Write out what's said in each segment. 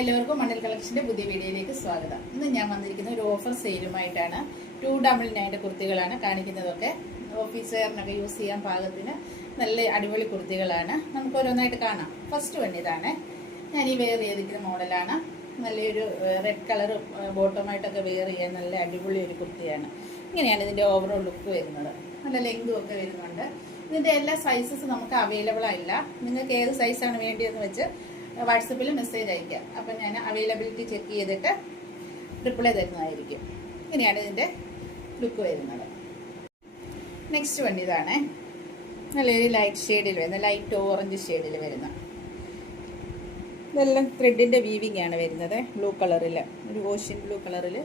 എല്ലാവർക്കും മണ്ഡൽ കളക്ഷന്റെ പുതിയ വീഡിയോയിലേക്ക് സ്വാഗതം. ഇന്ന് ഞാൻ വന്നിരിക്കുന്ന ഒരു ഓഫർ സെയിലുമായിട്ടാണ്. 299 കുർത്തികളാണ് കാണിക്കുന്നതൊക്കെ. ഓഫീസ് വെയറിനൊക്കെ യൂസ് ചെയ്യാൻ പാകത്തിന് നല്ല അടിപൊളി കുർത്തികളാണ്. നമുക്ക് ഓരോന്നായിട്ട് കാണാം. ഫസ്റ്റ് വൺ ഇതാണ്. ഞാൻ ഈ വെയർ ചെയ്തിരിക്കുന്ന മോഡലാണ്. നല്ലൊരു റെഡ് കളർ ബോട്ടമായിട്ടൊക്കെ വെയർ ചെയ്യാൻ നല്ല അടിപൊളി ഒരു കുർത്തിയാണ്. ഇങ്ങനെയാണ് ഇതിന്റെ ഓവറോൾ ലുക്ക് വരുന്നത്. നല്ല ലെങ്തും ഒക്കെ വരുന്നുണ്ട്. ഇതിന്റെ എല്ലാ സൈസസ് നമുക്ക് അവൈലബിൾ ആയില്ല. നിങ്ങൾക്ക് ഏത് സൈസാണ് വേണ്ടിയെന്ന് വെച്ച് വാട്സപ്പിൽ മെസ്സേജ് അയക്കാം. അപ്പം ഞാൻ അവൈലബിലിറ്റി ചെക്ക് ചെയ്തിട്ട് റിപ്ലൈ തരുന്നതായിരിക്കും. ഇങ്ങനെയാണ് ഇതിൻ്റെ ലുക്ക് വരുന്നത്. നെക്സ്റ്റ് വണ്ടി ഇതാണ്. നല്ലൊരു ലൈറ്റ് ഷെയ്ഡിൽ വരുന്ന ലൈറ്റ് ഓറഞ്ച് ഷെയ്ഡിൽ വരുന്ന ഇതെല്ലാം ത്രെഡിൻ്റെ വീവിംഗ് ആണ് വരുന്നത്. ബ്ലൂ കളറിൽ ഒരു ഓഷ്യൻ ബ്ലൂ കളറിൽ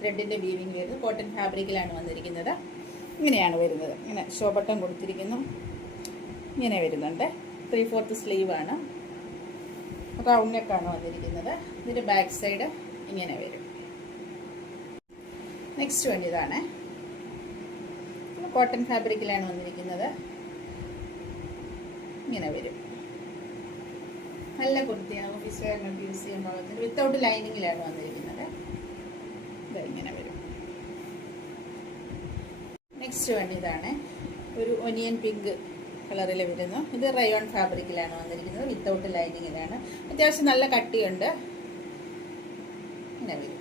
ത്രെഡിൻ്റെ വീവിംഗ് വരുന്നത്. കോട്ടൺ ഫാബ്രിക്കിലാണ് വന്നിരിക്കുന്നത്. ഇങ്ങനെയാണ് വരുന്നത്. ഇങ്ങനെ ഷോ ബട്ടൺ കൊടുത്തിരിക്കുന്നു. ഇങ്ങനെ വരുന്നുണ്ട്. 3/4 സ്ലീവാണ്. റൗണ്ട് നെക്കാണ് വന്നിരിക്കുന്നത്. ഇതിൻ്റെ ബാക്ക് സൈഡ് ഇങ്ങനെ വരും. നെക്സ്റ്റ് വൺ ഇതാണ്. കോട്ടൺ ഫാബ്രിക്കിലാണ് വന്നിരിക്കുന്നത്. ഇങ്ങനെ വരും. നല്ല കുർത്തിയാണ്. ഓഫീസ് വെയറിനൊക്കെ യൂസ് ചെയ്യാൻ പാകത്തിന് വിത്തൗട്ട് ലൈനിങ്ങിലാണ് വന്നിരിക്കുന്നത്. ഇങ്ങനെ വരും. നെക്സ്റ്റ് വൺ ഇതാണ്. ഒരു ഒനിയൻ പിങ്ക് കളറിൽ വരുന്നു. ഇത് റയോൺ ഫാബ്രിക്കിലാണ് വന്നിരിക്കുന്നത്. വിത്തൗട്ട് ലൈനിങ്ങിലാണ്. അത്യാവശ്യം നല്ല കട്ടിയുണ്ട്. ഇങ്ങനെ വരും.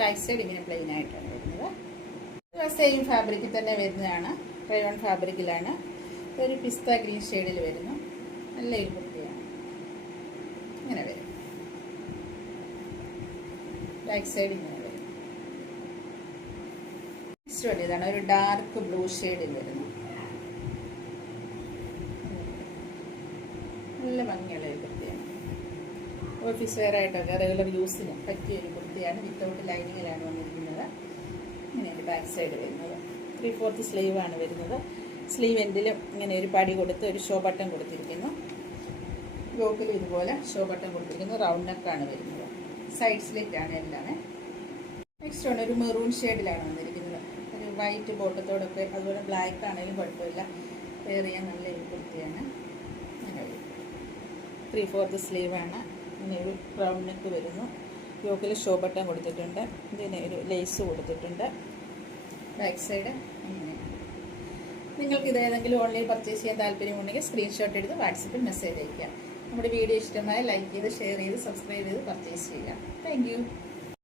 ബാക്ക് സൈഡ് ഇങ്ങനെ പ്ലെയിൻ ആയിട്ടാണ് വരുന്നത്. സെയിം ഫാബ്രിക്കിൽ തന്നെ വരുന്നതാണ്. റയോൺ ഫാബ്രിക്കിലാണ്. ഒരു പിസ്ത ഗ്രീൻ ഷെയ്ഡിൽ വരുന്നു. നല്ലൊരു കുർത്തിയാണ്. ഇങ്ങനെ വരും. ബാക്ക് സൈഡ് ഇങ്ങനെ വരും. ഇതാണ് ഒരു ഡാർക്ക് ബ്ലൂ ഷെയ്ഡിൽ വരുന്നു. നല്ല ഭംഗിയുള്ള ഒരു കുർത്തിയാണ്. ഓഫീസ് വെയർ ആയിട്ടൊക്കെ റെഗുലർ യൂസിന് പറ്റിയ ഒരു കുർത്തിയാണ്. വിത്തൗട്ട് ലൈനിങ്ങിലാണ് വന്നിരിക്കുന്നത്. ഇങ്ങനെയാണ് ബാക്ക് സൈഡ് വരുന്നത്. 3/4 സ്ലീവാണ് വരുന്നത്. സ്ലീവ് എൻഡിലും ഇങ്ങനെ ഒരു പടി കൊടുത്ത് ഒരു ഷോ ബട്ടൺ കൊടുത്തിരിക്കുന്നു. യോക്കിലും ഇതുപോലെ ഷോ ബട്ടൺ കൊടുത്തിരിക്കുന്നു. റൗണ്ട് നെക്കാണ് വരുന്നത്. സൈഡ് സ്ലിറ്റ് ആണ് എല്ലാം. നെക്സ്റ്റ് ആണ് ഒരു മെറൂൺ ഷെയ്ഡിലാണ് വന്നിരിക്കുന്നത്. വൈറ്റ് ബോട്ടത്തോടൊക്കെ അതുപോലെ ബ്ലാക്ക് ആണെങ്കിലും കുഴപ്പമില്ല. വെയർ ചെയ്യാൻ നല്ലൊരു കുർത്തിയാണ്. 3/4 സ്ലീവാണ്. ഇങ്ങനെ ഒരു റൗണ്ട് നെക്ക് വരുന്നു. യോക്കിൽ ഷോ ബട്ടൺ കൊടുത്തിട്ടുണ്ട്. ഇതിന് ഒരു ലേസ് കൊടുത്തിട്ടുണ്ട്. ബാക്ക് സൈഡ് ഇങ്ങനെ. നിങ്ങൾക്ക് ഇത് ഏതെങ്കിലും ഓൺലൈൻ പർച്ചേസ് ചെയ്യാൻ താല്പര്യമുണ്ടെങ്കിൽ സ്ക്രീൻഷോട്ട് എടുത്ത് വാട്സപ്പിൽ മെസ്സേജ് അയക്കാം. നമ്മുടെ വീഡിയോ ഇഷ്ടമായ ലൈക്ക് ചെയ്ത് ഷെയർ ചെയ്ത് സബ്സ്ക്രൈബ് ചെയ്ത് പർച്ചേസ് ചെയ്യാം. Thank you.